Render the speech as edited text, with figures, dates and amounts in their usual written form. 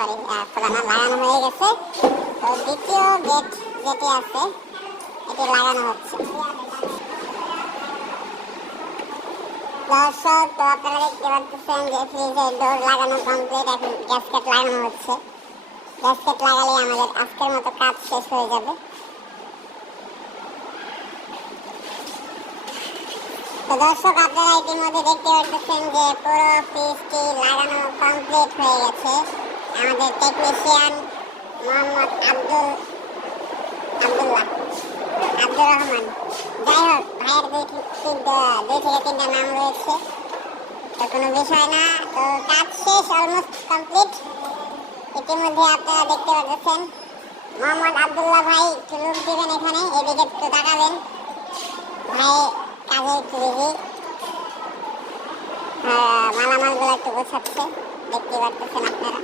Sorry খোলা না, লাগানো হয়ে গেছে। তো দ্বিতীয় গেট যেটি আছে এটি লাগানো হচ্ছে। দর্শক, তো আপনারা দেখতে পাচ্ছেন যে ফ্রিজের ডোর লাগানো কমপ্লিট, এখন গ্যাসকেট লাগানো হচ্ছে। গ্যাসকেট লাগালে আমাদের আজকের মতো কাজ শেষ হয়ে যাবে। তো দর্শক, আপনারা ইতিমধ্যে দেখতে পাচ্ছেন যে পুরো ফ্রিজটি লাগানো কমপ্লিট হয়ে গেছে। আমাদের টেকনিশিয়ান মোহাম্মদ আব্দুর রহমান, যাই হোক ভাইয়ের দুই থেকে তিনটা নাম রয়েছে, তো কোনো বিষয় না। তো কাজ শেষ, অলমোস্ট কমপ্লিট। ইতিমধ্যে আপনারা দেখতে পাচ্ছেন মোহাম্মদ আব্দুল্লাহ ভাই একটু লুক দিবেন, এখানে এদিকে একটু তাকাবেন। ভাই কাজে একটু বিজি, মালামালগুলো একটু গোছাচ্ছে, দেখতে পাচ্ছেন আপনারা।